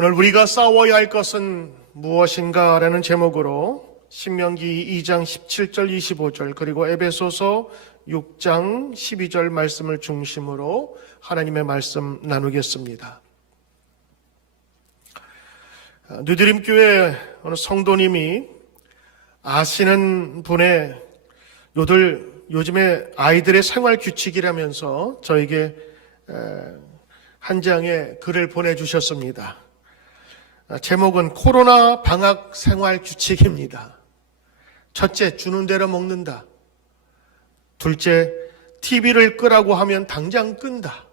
오늘 우리가 싸워야 할 것은 무엇인가 라는 제목으로 신명기 2장 17절 25절 그리고 에베소서 6장 12절 말씀을 중심으로 하나님의 말씀 나누겠습니다. 뉴드림교회 어느 성도님이 아시는 분의 요즘에 아이들의 생활 규칙이라면서 저에게 한 장의 글을 보내주셨습니다. 제목은 코로나 방학 생활 규칙입니다. 첫째, 주는 대로 먹는다. 둘째, TV를 끄라고 하면 당장 끈다.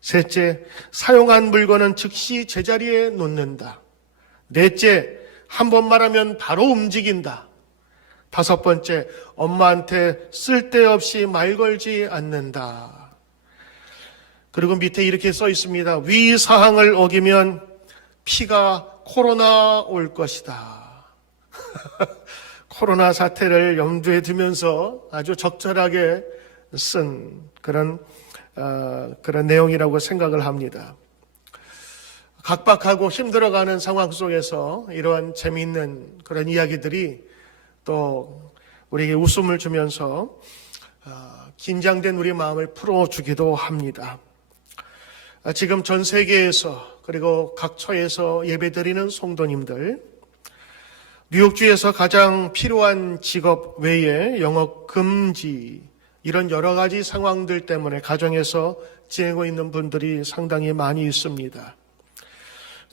셋째, 사용한 물건은 즉시 제자리에 놓는다. 넷째, 한 번 말하면 바로 움직인다. 다섯 번째, 엄마한테 쓸데없이 말 걸지 않는다. 그리고 밑에 이렇게 써 있습니다. 위 사항을 어기면 피가 코로나 올 것이다. 코로나 사태를 염두에 두면서 아주 적절하게 쓴 그런 내용이라고 생각을 합니다. 각박하고 힘들어가는 상황 속에서 이러한 재미있는 그런 이야기들이 또 우리에게 웃음을 주면서 긴장된 우리 마음을 풀어주기도 합니다. 지금 전 세계에서 그리고 각 처에서 예배드리는 성도님들, 뉴욕주에서 가장 필요한 직업 외에 영업 금지 이런 여러 가지 상황들 때문에 가정에서 지내고 있는 분들이 상당히 많이 있습니다.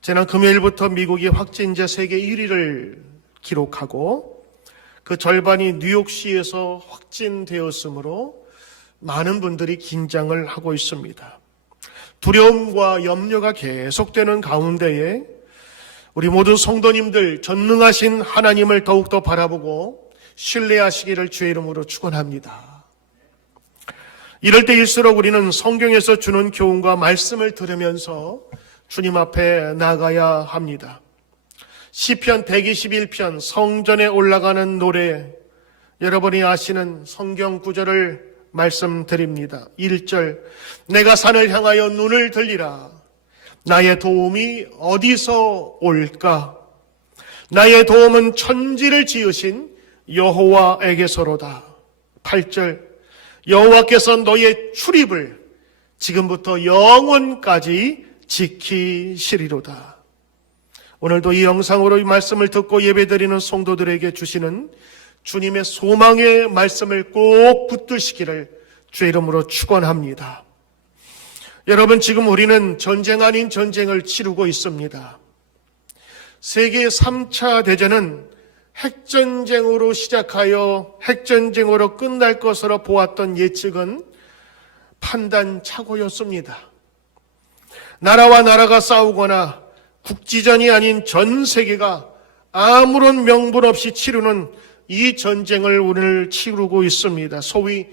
지난 금요일부터 미국이 확진자 세계 1위를 기록하고 그 절반이 뉴욕시에서 확진되었으므로 많은 분들이 긴장을 하고 있습니다. 두려움과 염려가 계속되는 가운데에 우리 모든 성도님들 전능하신 하나님을 더욱더 바라보고 신뢰하시기를 주의 이름으로 축원합니다. 이럴 때일수록 우리는 성경에서 주는 교훈과 말씀을 들으면서 주님 앞에 나가야 합니다. 시편 121편 성전에 올라가는 노래, 여러분이 아시는 성경 구절을 말씀드립니다. 1절, 내가 산을 향하여 눈을 들리라. 나의 도움이 어디서 올까? 나의 도움은 천지를 지으신 여호와에게서로다. 8절, 여호와께서 너의 출입을 지금부터 영원까지 지키시리로다. 오늘도 이 영상으로 이 말씀을 듣고 예배드리는 성도들에게 주시는 주님의 소망의 말씀을 꼭 붙드시기를 주의 이름으로 축원합니다. 여러분, 지금 우리는 전쟁 아닌 전쟁을 치르고 있습니다. 세계 3차 대전은 핵전쟁으로 시작하여 핵전쟁으로 끝날 것으로 보았던 예측은 판단착오였습니다. 나라와 나라가 싸우거나 국지전이 아닌 전 세계가 아무런 명분 없이 치르는 이 전쟁을 오늘 치르고 있습니다. 소위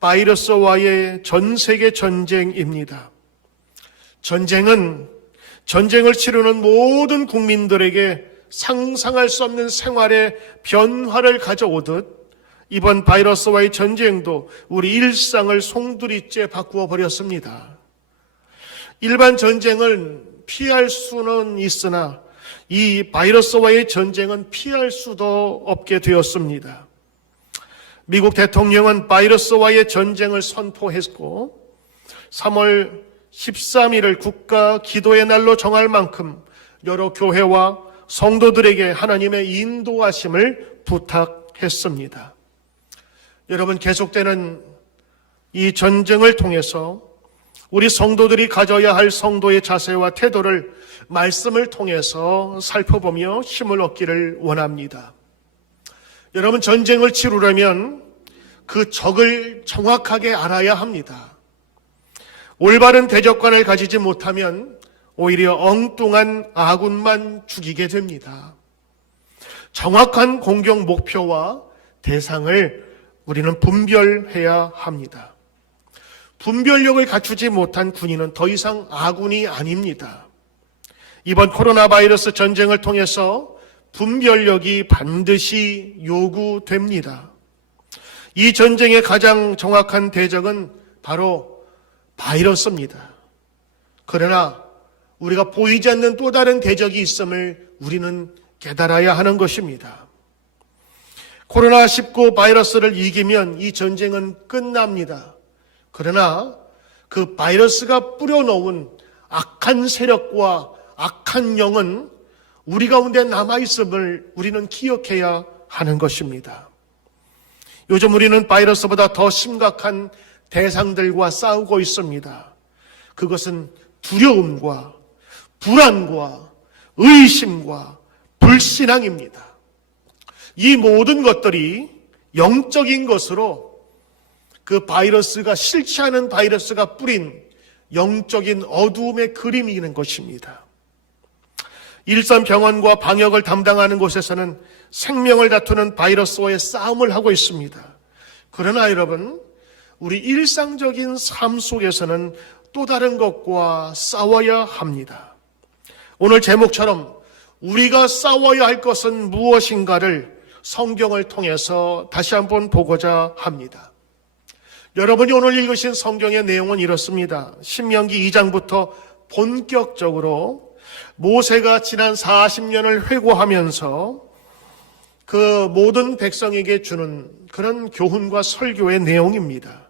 바이러스와의 전 세계 전쟁입니다. 전쟁을 치르는 모든 국민들에게 상상할 수 없는 생활의 변화를 가져오듯 이번 바이러스와의 전쟁도 우리 일상을 송두리째 바꾸어 버렸습니다. 일반 전쟁은 피할 수는 있으나 이 바이러스와의 전쟁은 피할 수도 없게 되었습니다. 미국 대통령은 바이러스와의 전쟁을 선포했고 3월 13일을 국가 기도의 날로 정할 만큼 여러 교회와 성도들에게 하나님의 인도하심을 부탁했습니다. 여러분, 계속되는 이 전쟁을 통해서 우리 성도들이 가져야 할 성도의 자세와 태도를 말씀을 통해서 살펴보며 힘을 얻기를 원합니다. 여러분, 전쟁을 치르려면 그 적을 정확하게 알아야 합니다. 올바른 대적관을 가지지 못하면 오히려 엉뚱한 아군만 죽이게 됩니다. 정확한 공격 목표와 대상을 우리는 분별해야 합니다. 분별력을 갖추지 못한 군인은 더 이상 아군이 아닙니다. 이번 코로나 바이러스 전쟁을 통해서 분별력이 반드시 요구됩니다. 이 전쟁의 가장 정확한 대적은 바로 바이러스입니다. 그러나 우리가 보이지 않는 또 다른 대적이 있음을 우리는 깨달아야 하는 것입니다. 코로나19 바이러스를 이기면 이 전쟁은 끝납니다. 그러나 그 바이러스가 뿌려놓은 악한 세력과 악한 영은 우리 가운데 남아있음을 우리는 기억해야 하는 것입니다. 요즘 우리는 바이러스보다 더 심각한 대상들과 싸우고 있습니다. 그것은 두려움과 불안과 의심과 불신앙입니다. 이 모든 것들이 영적인 것으로 그 바이러스가 싫지 않은 바이러스가 뿌린 영적인 어두움의 그림이는 것입니다. 일선 병원과 방역을 담당하는 곳에서는 생명을 다투는 바이러스와의 싸움을 하고 있습니다. 그러나 여러분, 우리 일상적인 삶 속에서는 또 다른 것과 싸워야 합니다. 오늘 제목처럼 우리가 싸워야 할 것은 무엇인가를 성경을 통해서 다시 한번 보고자 합니다. 여러분이 오늘 읽으신 성경의 내용은 이렇습니다. 신명기 2장부터 본격적으로 모세가 지난 40년을 회고하면서 그 모든 백성에게 주는 그런 교훈과 설교의 내용입니다.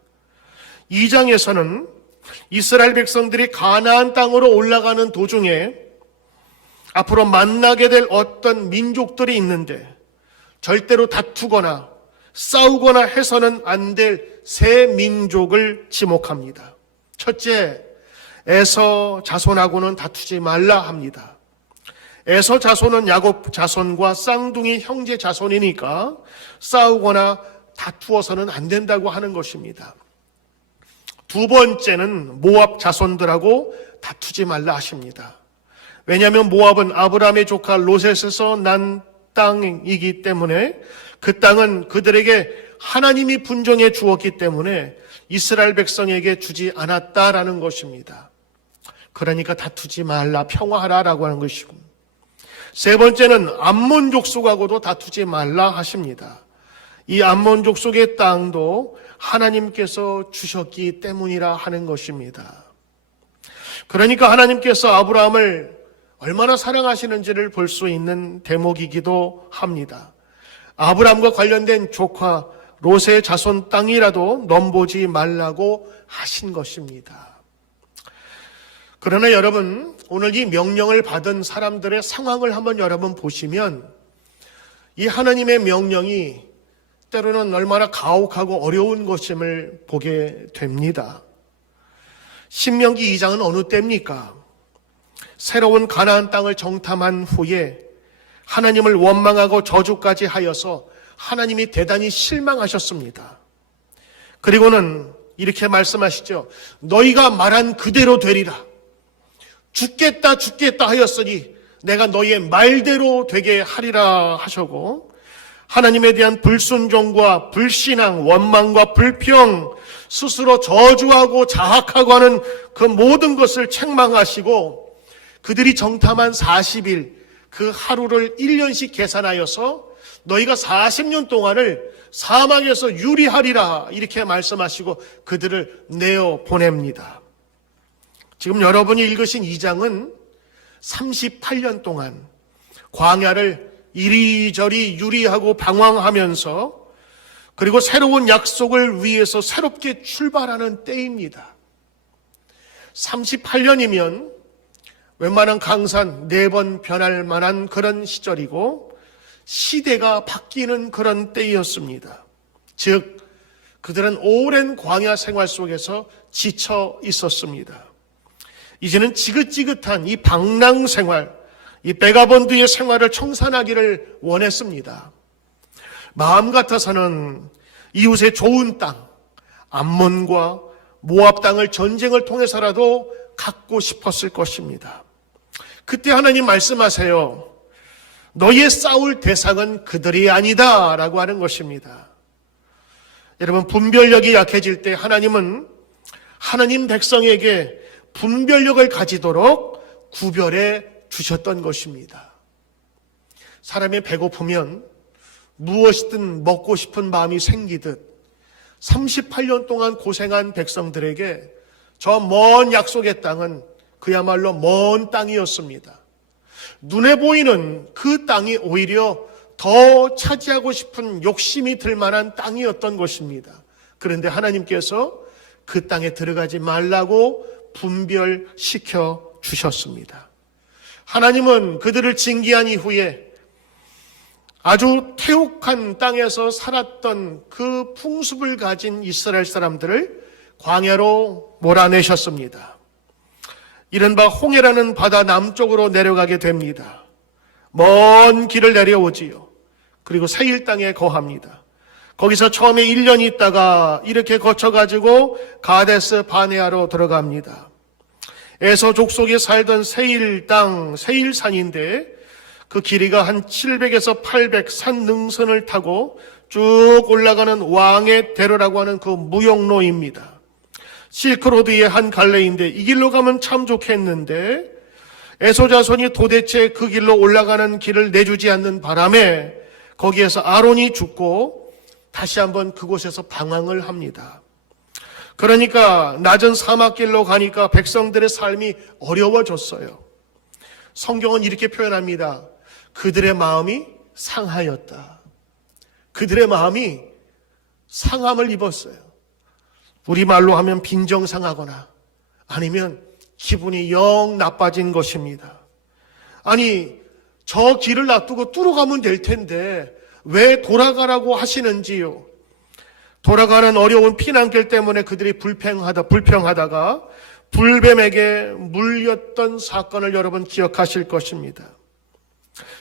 2장에서는 이스라엘 백성들이 가나안 땅으로 올라가는 도중에 앞으로 만나게 될 어떤 민족들이 있는데 절대로 다투거나 싸우거나 해서는 안 될 세 민족을 지목합니다. 첫째, 에서 자손하고는 다투지 말라 합니다. 에서 자손은 야곱 자손과 쌍둥이 형제 자손이니까 싸우거나 다투어서는 안 된다고 하는 것입니다. 두 번째는 모압 자손들하고 다투지 말라 하십니다. 왜냐하면 모압은 아브라함의 조카 롯에서 난 땅이기 때문에 그 땅은 그들에게 하나님이 분정해 주었기 때문에 이스라엘 백성에게 주지 않았다라는 것입니다. 그러니까 다투지 말라, 평화하라라고 하는 것이고, 세 번째는 암몬 족속하고도 다투지 말라 하십니다. 이 암몬 족속의 땅도 하나님께서 주셨기 때문이라 하는 것입니다. 그러니까 하나님께서 아브라함을 얼마나 사랑하시는지를 볼 수 있는 대목이기도 합니다. 아브라함과 관련된 조카 롯의 자손 땅이라도 넘보지 말라고 하신 것입니다. 그러나 여러분, 오늘 이 명령을 받은 사람들의 상황을 한번 여러분 보시면 이 하나님의 명령이 때로는 얼마나 가혹하고 어려운 것임을 보게 됩니다. 신명기 2장은 어느 때입니까? 새로운 가나안 땅을 정탐한 후에 하나님을 원망하고 저주까지 하여서 하나님이 대단히 실망하셨습니다. 그리고는 이렇게 말씀하시죠. 너희가 말한 그대로 되리라. 죽겠다 하였으니 내가 너희의 말대로 되게 하리라 하시고, 하나님에 대한 불순종과 불신앙, 원망과 불평, 스스로 저주하고 자학하고 하는 그 모든 것을 책망하시고, 그들이 정탐한 40일, 그 하루를 1년씩 계산하여서 너희가 40년 동안을 사막에서 유리하리라 이렇게 말씀하시고 그들을 내어 보냅니다. 지금 여러분이 읽으신 2장은 38년 동안 광야를 이리저리 유리하고 방황하면서 그리고 새로운 약속을 위해서 새롭게 출발하는 때입니다. 38년이면 웬만한 강산 4번 변할 만한 그런 시절이고 시대가 바뀌는 그런 때였습니다. 즉 그들은 오랜 광야 생활 속에서 지쳐 있었습니다. 이제는 지긋지긋한 이 방랑 생활, 이 베가본드의 생활을 청산하기를 원했습니다. 마음 같아서는 이웃의 좋은 땅, 암몬과 모압 땅을 전쟁을 통해서라도 갖고 싶었을 것입니다. 그때 하나님 말씀하세요. 너희의 싸울 대상은 그들이 아니다 라고 하는 것입니다. 여러분, 분별력이 약해질 때 하나님은 하나님 백성에게 분별력을 가지도록 구별해 주셨던 것입니다. 사람이 배고프면 무엇이든 먹고 싶은 마음이 생기듯 38년 동안 고생한 백성들에게 저 먼 약속의 땅은 그야말로 먼 땅이었습니다. 눈에 보이는 그 땅이 오히려 더 차지하고 싶은 욕심이 들 만한 땅이었던 것입니다. 그런데 하나님께서 그 땅에 들어가지 말라고 분별시켜 주셨습니다. 하나님은 그들을 징계한 이후에 아주 태옥한 땅에서 살았던 그 풍습을 가진 이스라엘 사람들을 광야로 몰아내셨습니다. 이른바 홍해라는 바다 남쪽으로 내려가게 됩니다. 먼 길을 내려오지요. 그리고 세일 땅에 거합니다. 거기서 처음에 1년 있다가 이렇게 거쳐가지고 가데스 바네아로 들어갑니다. 에서 족속이 살던 세일 땅, 세일산인데 그 길이가 한 700에서 800 산 능선을 타고 쭉 올라가는 왕의 대로라고 하는 그 무역로입니다. 실크로드의 한 갈래인데 이 길로 가면 참 좋겠는데 에서 자손이 도대체 그 길로 올라가는 길을 내주지 않는 바람에 거기에서 아론이 죽고 다시 한번 그곳에서 방황을 합니다. 그러니까 낮은 사막길로 가니까 백성들의 삶이 어려워졌어요. 성경은 이렇게 표현합니다. 그들의 마음이 상하였다. 그들의 마음이 상함을 입었어요. 우리말로 하면 빈정상하거나 아니면 기분이 영 나빠진 것입니다. 아니, 저 길을 놔두고 뚫어가면 될 텐데 왜 돌아가라고 하시는지요? 돌아가는 어려운 피난길 때문에 그들이 불평하다가 불뱀에게 물렸던 사건을 여러분 기억하실 것입니다.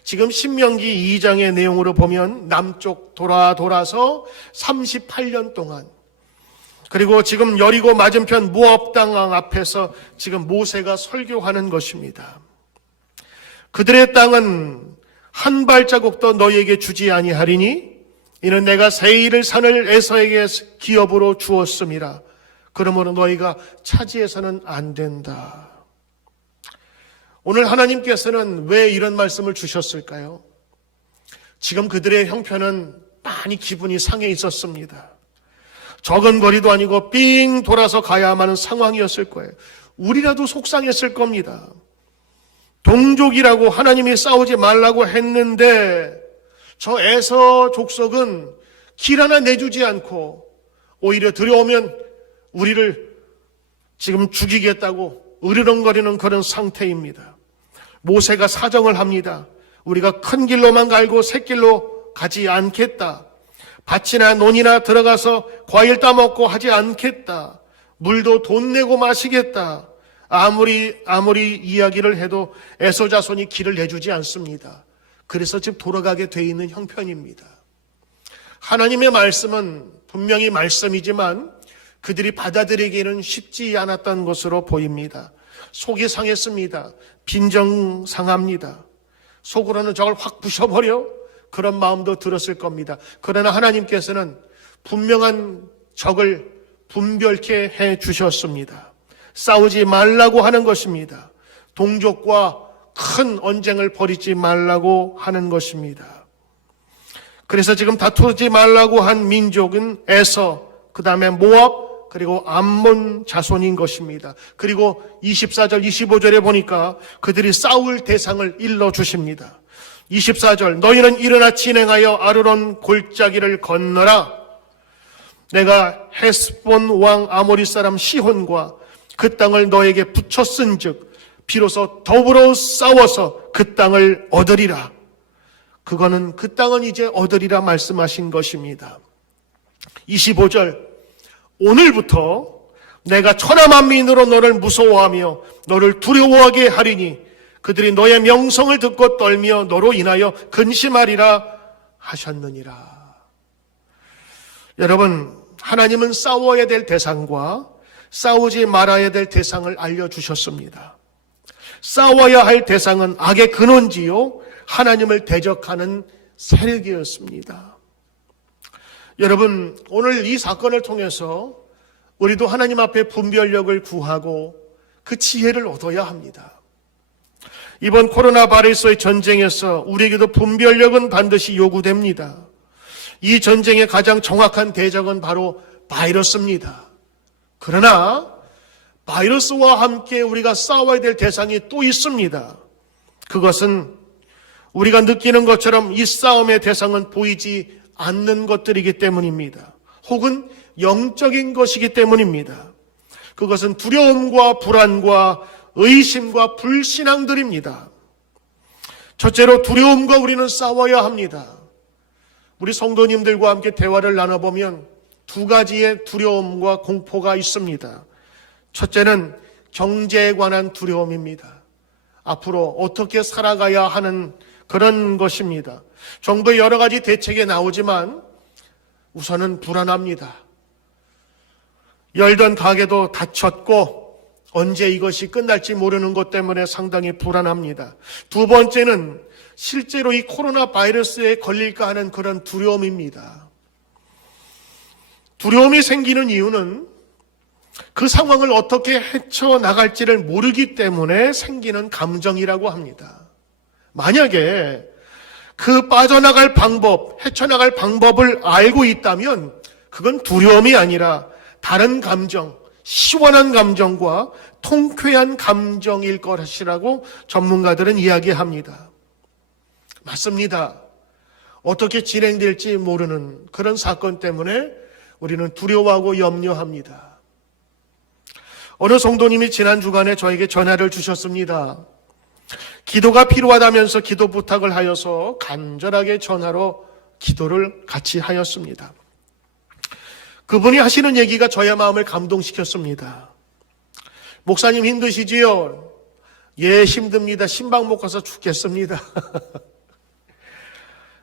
지금 신명기 2장의 내용으로 보면 남쪽 돌아서 38년 동안 그리고 지금 여리고 맞은편 모압 땅 앞에서 지금 모세가 설교하는 것입니다. 그들의 땅은 한 발자국도 너희에게 주지 아니하리니 이는 내가 세일을 산을 에서에게 기업으로 주었음이라. 그러므로 너희가 차지해서는 안 된다. 오늘 하나님께서는 왜 이런 말씀을 주셨을까요? 지금 그들의 형편은 많이 기분이 상해 있었습니다. 적은 거리도 아니고 삥 돌아서 가야만 하는 상황이었을 거예요. 우리라도 속상했을 겁니다. 동족이라고 하나님이 싸우지 말라고 했는데 저 에서 족속은 길 하나 내주지 않고 오히려 들여오면 우리를 지금 죽이겠다고 으르렁거리는 그런 상태입니다. 모세가 사정을 합니다. 우리가 큰 길로만 갈고 샛길로 가지 않겠다. 밭이나 논이나 들어가서 과일 따먹고 하지 않겠다. 물도 돈 내고 마시겠다. 아무리 이야기를 해도 에서 자손이 길을 내주지 않습니다. 그래서 지금 돌아가게 돼 있는 형편입니다. 하나님의 말씀은 분명히 말씀이지만 그들이 받아들이기는 쉽지 않았던 것으로 보입니다. 속이 상했습니다. 빈정 상합니다. 속으로는 저걸 확 부셔버려? 그런 마음도 들었을 겁니다. 그러나 하나님께서는 분명한 적을 분별케 해 주셨습니다. 싸우지 말라고 하는 것입니다. 동족과 큰 언쟁을 벌이지 말라고 하는 것입니다. 그래서 지금 다투지 말라고 한 민족은 에서, 그 다음에 모압, 그리고 암몬 자손인 것입니다. 그리고 24절, 25절에 보니까 그들이 싸울 대상을 일러주십니다. 24절, 너희는 일어나 진행하여 아르논 골짜기를 건너라. 내가 헤스본 왕 아모리 사람 시혼과 그 땅을 너에게 붙였은즉 비로소 더불어 싸워서 그 땅을 얻으리라. 그거는 그 땅은 이제 얻으리라 말씀하신 것입니다. 25절, 오늘부터 내가 천하만민으로 너를 무서워하며 너를 두려워하게 하리니 그들이 너의 명성을 듣고 떨며 너로 인하여 근심하리라 하셨느니라. 여러분, 하나님은 싸워야 될 대상과 싸우지 말아야 될 대상을 알려주셨습니다. 싸워야 할 대상은 악의 근원지요, 하나님을 대적하는 세력이었습니다. 여러분, 오늘 이 사건을 통해서 우리도 하나님 앞에 분별력을 구하고 그 지혜를 얻어야 합니다. 이번 코로나 바이러스의 전쟁에서 우리에게도 분별력은 반드시 요구됩니다. 이 전쟁의 가장 정확한 대적은 바로 바이러스입니다. 그러나 바이러스와 함께 우리가 싸워야 될 대상이 또 있습니다. 그것은 우리가 느끼는 것처럼 이 싸움의 대상은 보이지 않는 것들이기 때문입니다. 혹은 영적인 것이기 때문입니다. 그것은 두려움과 불안과 의심과 불신앙들입니다. 첫째로 두려움과 우리는 싸워야 합니다. 우리 성도님들과 함께 대화를 나눠보면 두 가지의 두려움과 공포가 있습니다. 첫째는 경제에 관한 두려움입니다. 앞으로 어떻게 살아가야 하는 그런 것입니다. 정부의 여러 가지 대책이 나오지만 우선은 불안합니다. 열던 가게도 닫혔고 언제 이것이 끝날지 모르는 것 때문에 상당히 불안합니다. 두 번째는 실제로 이 코로나 바이러스에 걸릴까 하는 그런 두려움입니다. 두려움이 생기는 이유는 그 상황을 어떻게 헤쳐나갈지를 모르기 때문에 생기는 감정이라고 합니다. 만약에 그 빠져나갈 방법, 헤쳐나갈 방법을 알고 있다면 그건 두려움이 아니라 다른 감정, 시원한 감정과 통쾌한 감정일 것이라고 전문가들은 이야기합니다. 맞습니다. 어떻게 진행될지 모르는 그런 사건 때문에 우리는 두려워하고 염려합니다. 어느 성도님이 지난 주간에 저에게 전화를 주셨습니다. 기도가 필요하다면서 기도 부탁을 하여서 간절하게 전화로 기도를 같이 하였습니다. 그분이 하시는 얘기가 저의 마음을 감동시켰습니다. 목사님 힘드시지요? 예, 힘듭니다. 신방 못 가서 죽겠습니다.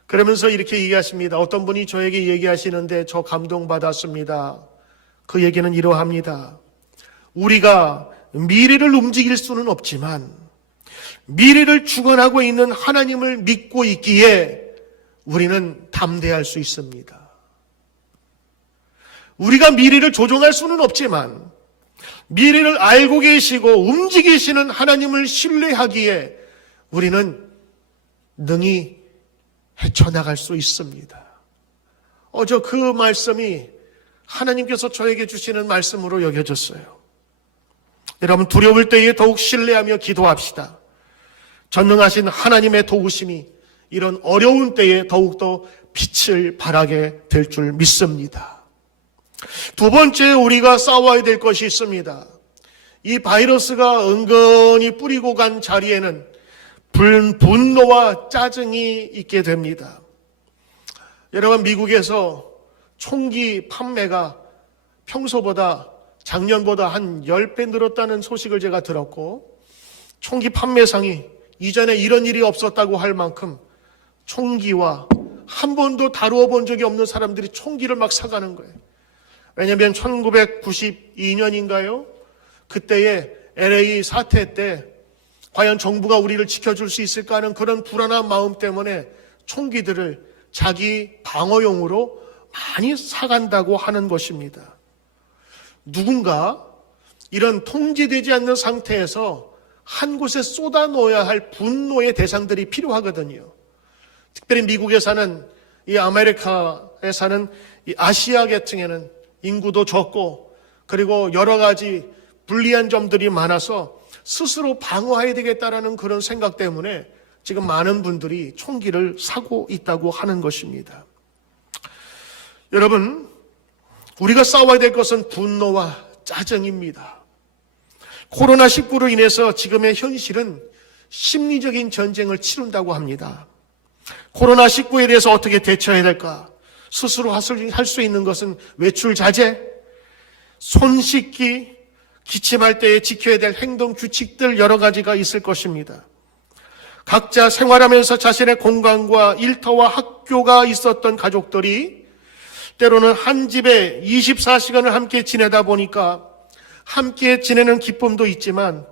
그러면서 이렇게 얘기하십니다. 어떤 분이 저에게 얘기하시는데 저 감동받았습니다. 그 얘기는 이러합니다. 우리가 미래를 움직일 수는 없지만 미래를 주관하고 있는 하나님을 믿고 있기에 우리는 담대할 수 있습니다. 우리가 미래를 조종할 수는 없지만 미래를 알고 계시고 움직이시는 하나님을 신뢰하기에 우리는 능히 헤쳐나갈 수 있습니다. 저 그 말씀이 하나님께서 저에게 주시는 말씀으로 여겨졌어요. 여러분, 두려울 때에 더욱 신뢰하며 기도합시다. 전능하신 하나님의 도우심이 이런 어려운 때에 더욱더 빛을 발하게 될 줄 믿습니다. 두 번째, 우리가 싸워야 될 것이 있습니다. 이 바이러스가 은근히 뿌리고 간 자리에는 분노와 짜증이 있게 됩니다. 여러분, 미국에서 총기 판매가 평소보다 작년보다 한 10배 늘었다는 소식을 제가 들었고, 총기 판매상이 이전에 이런 일이 없었다고 할 만큼 총기와 한 번도 다루어 본 적이 없는 사람들이 총기를 막 사가는 거예요. 왜냐하면 1992년인가요? 그때의 LA 사태 때 과연 정부가 우리를 지켜줄 수 있을까 하는 그런 불안한 마음 때문에 총기들을 자기 방어용으로 많이 사간다고 하는 것입니다. 누군가 이런 통제되지 않는 상태에서 한 곳에 쏟아놓아야 할 분노의 대상들이 필요하거든요. 특별히 미국에 사는 이 아메리카에 사는 이 아시아 계층에는 인구도 적고 그리고 여러 가지 불리한 점들이 많아서 스스로 방어해야 되겠다라는 그런 생각 때문에 지금 많은 분들이 총기를 사고 있다고 하는 것입니다. 여러분, 우리가 싸워야 될 것은 분노와 짜증입니다. 코로나19로 인해서 지금의 현실은 심리적인 전쟁을 치른다고 합니다. 코로나19에 대해서 어떻게 대처해야 될까? 스스로 할 수 있는 것은 외출 자제, 손 씻기, 기침할 때에 지켜야 될 행동 규칙들 여러 가지가 있을 것입니다. 각자 생활하면서 자신의 공간과 일터와 학교가 있었던 가족들이 때로는 한 집에 24시간을 함께 지내다 보니까 함께 지내는 기쁨도 있지만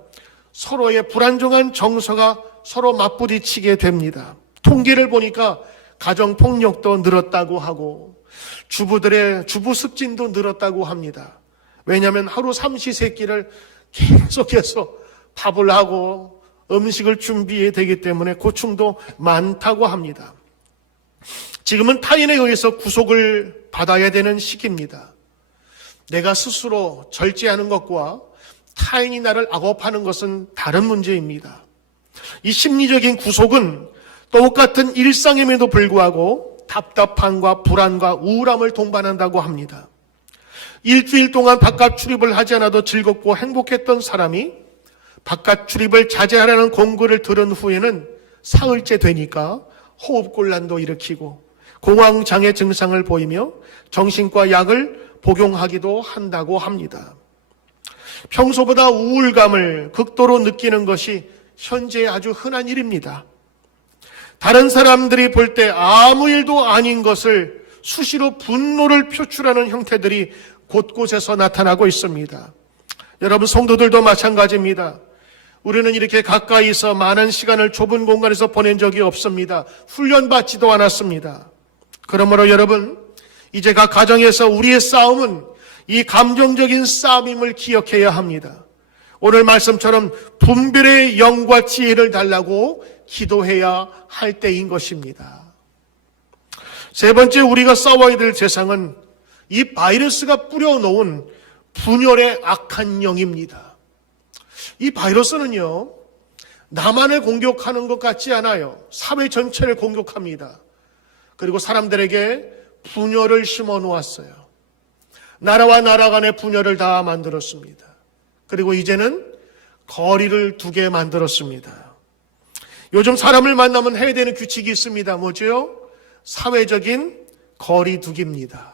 서로의 불안정한 정서가 서로 맞부딪히게 됩니다. 통계를 보니까 가정폭력도 늘었다고 하고 주부들의 주부습진도 늘었다고 합니다. 왜냐하면 하루 삼시세끼를 계속해서 밥을 하고 음식을 준비해야 되기 때문에 고충도 많다고 합니다. 지금은 타인에 의해서 구속을 받아야 되는 시기입니다. 내가 스스로 절제하는 것과 타인이 나를 악업하는 것은 다른 문제입니다. 이 심리적인 구속은 똑같은 일상임에도 불구하고 답답함과 불안과 우울함을 동반한다고 합니다. 일주일 동안 바깥 출입을 하지 않아도 즐겁고 행복했던 사람이 바깥 출입을 자제하라는 공고를 들은 후에는 사흘째 되니까 호흡곤란도 일으키고 공황장애 증상을 보이며 정신과 약을 복용하기도 한다고 합니다. 평소보다 우울감을 극도로 느끼는 것이 현재 아주 흔한 일입니다. 다른 사람들이 볼 때 아무 일도 아닌 것을 수시로 분노를 표출하는 형태들이 곳곳에서 나타나고 있습니다. 여러분, 성도들도 마찬가지입니다. 우리는 이렇게 가까이서 많은 시간을 좁은 공간에서 보낸 적이 없습니다. 훈련받지도 않았습니다. 그러므로 여러분, 이제 각 가정에서 우리의 싸움은 이 감정적인 싸움임을 기억해야 합니다. 오늘 말씀처럼 분별의 영과 지혜를 달라고 기도해야 할 때인 것입니다. 세 번째, 우리가 싸워야 될 세상은 이 바이러스가 뿌려놓은 분열의 악한 영입니다. 이 바이러스는요, 나만을 공격하는 것 같지 않아요. 사회 전체를 공격합니다. 그리고 사람들에게 분열을 심어 놓았어요. 나라와 나라 간의 분열을 다 만들었습니다. 그리고 이제는 거리를 두게 만들었습니다. 요즘 사람을 만나면 해야 되는 규칙이 있습니다. 뭐죠? 사회적인 거리두기입니다.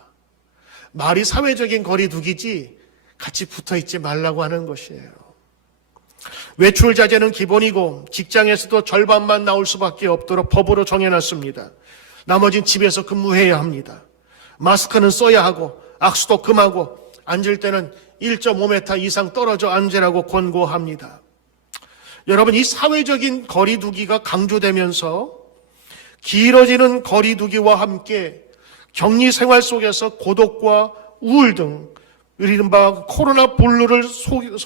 말이 사회적인 거리두기지 같이 붙어있지 말라고 하는 것이에요. 외출 자제는 기본이고 직장에서도 절반만 나올 수밖에 없도록 법으로 정해놨습니다. 나머지는 집에서 근무해야 합니다. 마스크는 써야 하고 악수도 금하고 앉을 때는 1.5m 이상 떨어져 앉으라고 권고합니다. 여러분, 이 사회적인 거리두기가 강조되면서 길어지는 거리두기와 함께 격리 생활 속에서 고독과 우울 등 이른바 코로나 블루를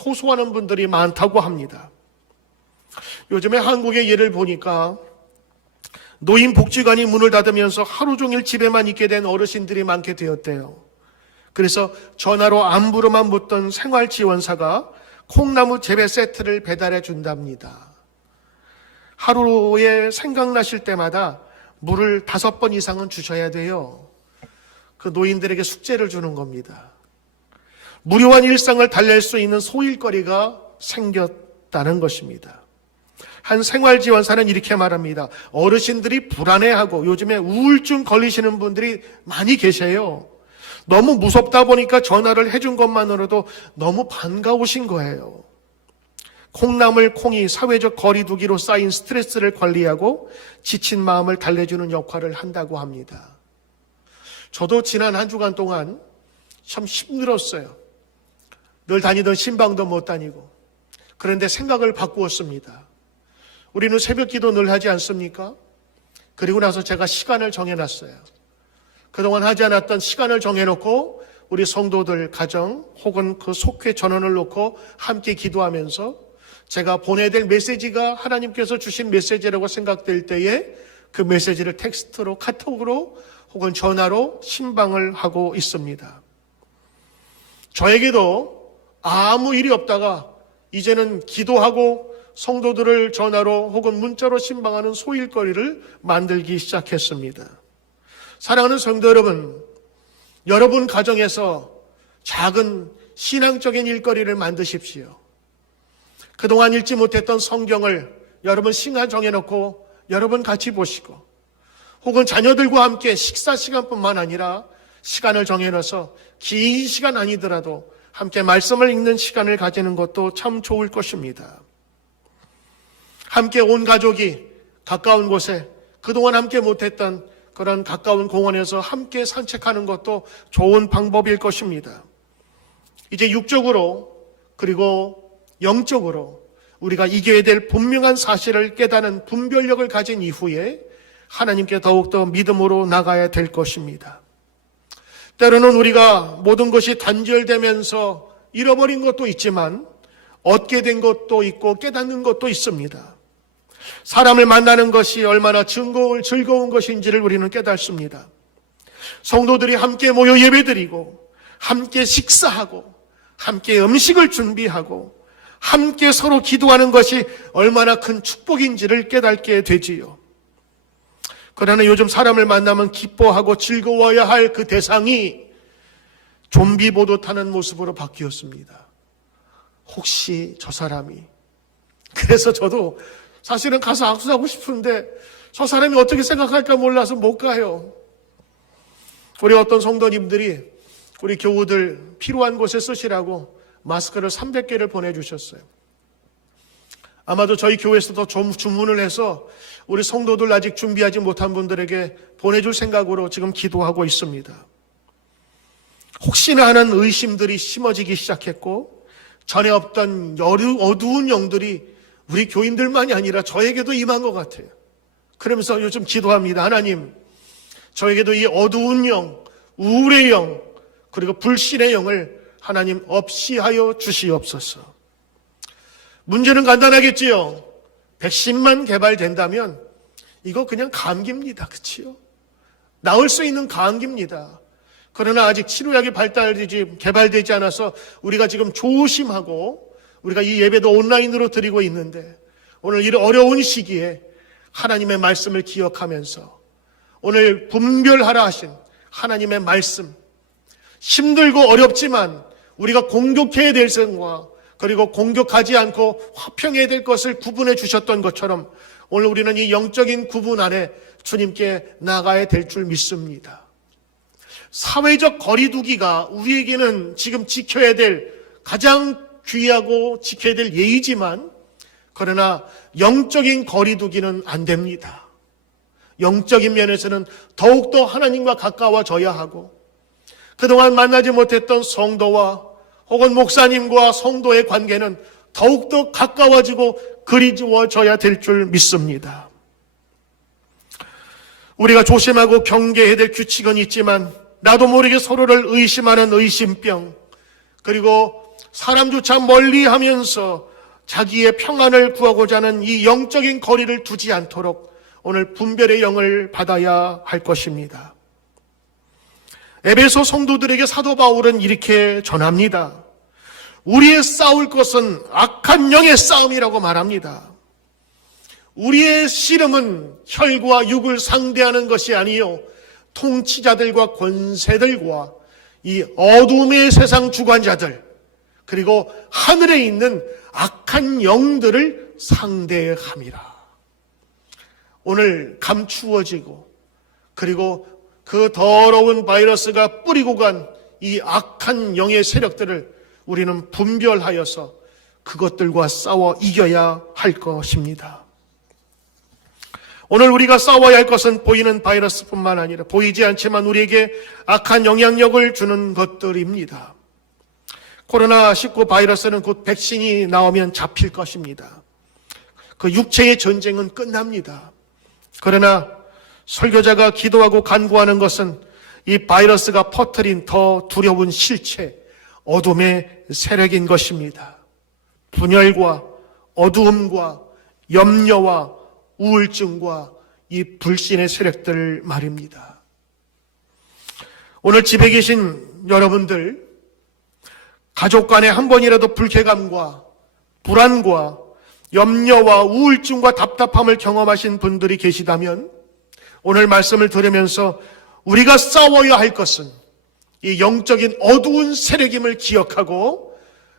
호소하는 분들이 많다고 합니다. 요즘에 한국의 예를 보니까 노인복지관이 문을 닫으면서 하루 종일 집에만 있게 된 어르신들이 많게 되었대요. 그래서 전화로 안부로만 묻던 생활지원사가 콩나무 재배 세트를 배달해 준답니다. 하루에 생각나실 때마다 물을 5번 이상은 주셔야 돼요. 그 노인들에게 숙제를 주는 겁니다. 무료한 일상을 달랠 수 있는 소일거리가 생겼다는 것입니다. 한 생활지원사는 이렇게 말합니다. 어르신들이 불안해하고 요즘에 우울증 걸리시는 분들이 많이 계세요. 너무 무섭다 보니까 전화를 해준 것만으로도 너무 반가우신 거예요. 콩나물 콩이 사회적 거리두기로 쌓인 스트레스를 관리하고 지친 마음을 달래주는 역할을 한다고 합니다. 저도 지난 한 주간 동안 참 힘들었어요. 늘 다니던 신방도 못 다니고. 그런데 생각을 바꾸었습니다. 우리는 새벽 기도 늘 하지 않습니까? 그리고 나서 제가 시간을 정해놨어요. 그동안 하지 않았던 시간을 정해놓고 우리 성도들 가정 혹은 그 속회 전원을 놓고 함께 기도하면서 제가 보내야 될 메시지가 하나님께서 주신 메시지라고 생각될 때에 그 메시지를 텍스트로, 카톡으로 혹은 전화로 신방을 하고 있습니다. 저에게도 아무 일이 없다가 이제는 기도하고 성도들을 전화로 혹은 문자로 신방하는 소일거리를 만들기 시작했습니다. 사랑하는 성도 여러분, 여러분 가정에서 작은 신앙적인 일거리를 만드십시오. 그동안 읽지 못했던 성경을 여러분 시간 정해놓고 여러분 같이 보시고, 혹은 자녀들과 함께 식사 시간뿐만 아니라 시간을 정해놔서 긴 시간 아니더라도 함께 말씀을 읽는 시간을 가지는 것도 참 좋을 것입니다. 함께 온 가족이 가까운 곳에 그동안 함께 못했던 그런 가까운 공원에서 함께 산책하는 것도 좋은 방법일 것입니다. 이제 육적으로 그리고 영적으로 우리가 이겨야 될 분명한 사실을 깨닫는 분별력을 가진 이후에 하나님께 더욱더 믿음으로 나가야 될 것입니다. 때로는 우리가 모든 것이 단절되면서 잃어버린 것도 있지만 얻게 된 것도 있고 깨닫는 것도 있습니다. 사람을 만나는 것이 얼마나 즐거운 것인지를 우리는 깨닫습니다. 성도들이 함께 모여 예배드리고 함께 식사하고 함께 음식을 준비하고 함께 서로 기도하는 것이 얼마나 큰 축복인지를 깨닫게 되지요. 그러나 요즘 사람을 만나면 기뻐하고 즐거워야 할 그 대상이 좀비 보도 타는 모습으로 바뀌었습니다. 혹시 저 사람이, 그래서 저도 사실은 가서 악수하고 싶은데 저 사람이 어떻게 생각할까 몰라서 못 가요. 우리 어떤 성도님들이 우리 교우들 필요한 곳에 쓰시라고 마스크를 300개를 보내주셨어요. 아마도 저희 교회에서도 좀 주문을 해서 우리 성도들 아직 준비하지 못한 분들에게 보내줄 생각으로 지금 기도하고 있습니다. 혹시나 하는 의심들이 심어지기 시작했고 전에 없던 어두운 영들이 우리 교인들만이 아니라 저에게도 임한 것 같아요. 그러면서 요즘 기도합니다. 하나님, 저에게도 이 어두운 영, 우울의 영, 그리고 불신의 영을 하나님 없이 하여 주시옵소서. 문제는 간단하겠지요. 백신만 개발된다면 이거 그냥 감기입니다. 그치요? 나을 수 있는 감기입니다. 그러나 아직 치료약이 개발되지 않아서 우리가 지금 조심하고 우리가 이 예배도 온라인으로 드리고 있는데 오늘 이 어려운 시기에 하나님의 말씀을 기억하면서 오늘 분별하라 하신 하나님의 말씀, 힘들고 어렵지만 우리가 공격해야 될 것과 그리고 공격하지 않고 화평해야 될 것을 구분해 주셨던 것처럼 오늘 우리는 이 영적인 구분 안에 주님께 나가야 될 줄 믿습니다. 사회적 거리두기가 우리에게는 지금 지켜야 될 가장 귀하고 지켜야 될 예의지만 그러나 영적인 거리두기는 안 됩니다. 영적인 면에서는 더욱더 하나님과 가까워져야 하고 그동안 만나지 못했던 성도와 혹은 목사님과 성도의 관계는 더욱더 가까워지고 그리워져야 될 줄 믿습니다. 우리가 조심하고 경계해야 될 규칙은 있지만 나도 모르게 서로를 의심하는 의심병, 그리고 사람조차 멀리하면서 자기의 평안을 구하고자 하는 이 영적인 거리를 두지 않도록 오늘 분별의 영을 받아야 할 것입니다. 에베소 성도들에게 사도 바울은 이렇게 전합니다. 우리의 싸울 것은 악한 영의 싸움이라고 말합니다. 우리의 씨름은 혈과 육을 상대하는 것이 아니요 통치자들과 권세들과 이 어둠의 세상 주관자들 그리고 하늘에 있는 악한 영들을 상대함이라. 오늘 감추어지고 그리고 그 더러운 바이러스가 뿌리고 간 이 악한 영의 세력들을 우리는 분별하여서 그것들과 싸워 이겨야 할 것입니다. 오늘 우리가 싸워야 할 것은 보이는 바이러스뿐만 아니라 보이지 않지만 우리에게 악한 영향력을 주는 것들입니다. 코로나19 바이러스는 곧 백신이 나오면 잡힐 것입니다. 그 육체의 전쟁은 끝납니다. 그러나 설교자가 기도하고 간구하는 것은 이 바이러스가 퍼뜨린 더 두려운 실체, 어둠의 세력인 것입니다. 분열과 어두움과 염려와 우울증과 이 불신의 세력들 말입니다. 오늘 집에 계신 여러분들, 가족 간에 한 번이라도 불쾌감과 불안과 염려와 우울증과 답답함을 경험하신 분들이 계시다면 오늘 말씀을 들으면서 우리가 싸워야 할 것은 이 영적인 어두운 세력임을 기억하고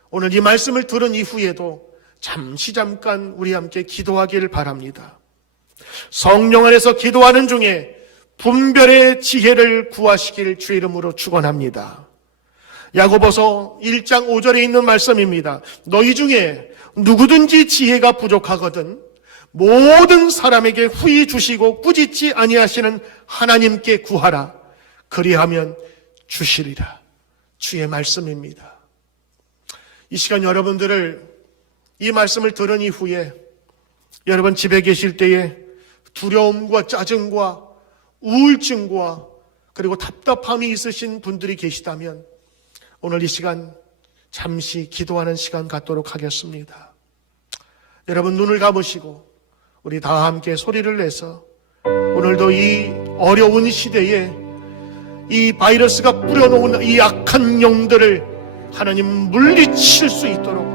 오늘 이 말씀을 들은 이후에도 잠깐 우리 함께 기도하기를 바랍니다. 성령 안에서 기도하는 중에 분별의 지혜를 구하시길 주의 이름으로 축원합니다. 야고보서 1장 5절에 있는 말씀입니다. 너희 중에 누구든지 지혜가 부족하거든 모든 사람에게 후히 주시고 꾸짖지 아니하시는 하나님께 구하라. 그리하면 주시리라. 주의 말씀입니다. 이 시간 여러분들을 이 말씀을 들은 이후에 여러분 집에 계실 때에 두려움과 짜증과 우울증과 그리고 답답함이 있으신 분들이 계시다면 오늘 이 시간 잠시 기도하는 시간 갖도록 하겠습니다. 여러분 눈을 감으시고 우리 다 함께 소리를 내서 오늘도 이 어려운 시대에 이 바이러스가 뿌려놓은 이 악한 영들을 하나님 물리칠 수 있도록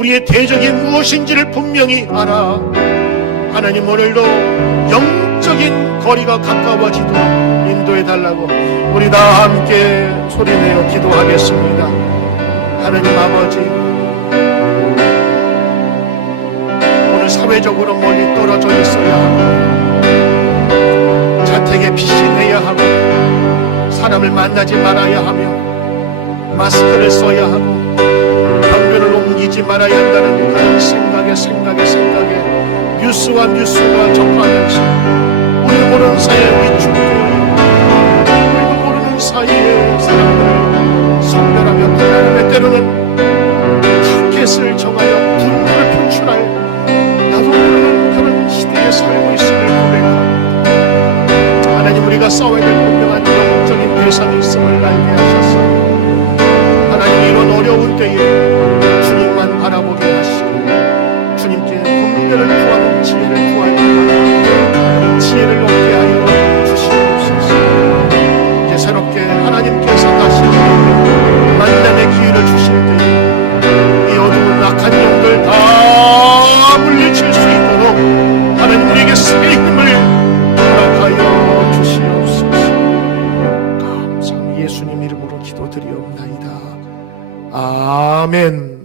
우리의 대적이 무엇인지를 분명히 알아 하나님 오늘도 영적인 거리가 가까워지도록 인도해달라고 우리 다 함께 소리내어 기도하겠습니다. 하나님 아버지, 오늘 사회적으로 멀리 떨어져 있어야 하고 자택에 피신해야 하고 사람을 만나지 말아야 하며 마스크를 써야 하고 병변을 옮기지 말아야 한다는 그런 생각에 뉴스가 접하면서 우리 모르는 사이에 위축되어 우리도 모르는 사이에 사람들을 성별하며 하나님의 때로는 타겟을 정하여 분노를 표출할 나도 모르는 그런 시대에 살고 있음을 고백합니다. 하나님, 우리가 싸워야 될 분명한 영적인 대상이 있음을 알게 하셔서 하나님, 이런 어려운 때에 주님만 바라보게 하시고 주님께 분별을 구하는 지혜를 구하여 지혜를 얻게 하여 주시옵소서. 이제 새롭게 하나님께서 다시 만남의 기회를 주실 때에 이 어두운 악한 영들 다 물리칠 수 있도록 하나님 우리에게 새 힘을 허락하여 주시옵소서. 감사합니다. 예수님 이름으로 기도드리옵나이다. 아멘.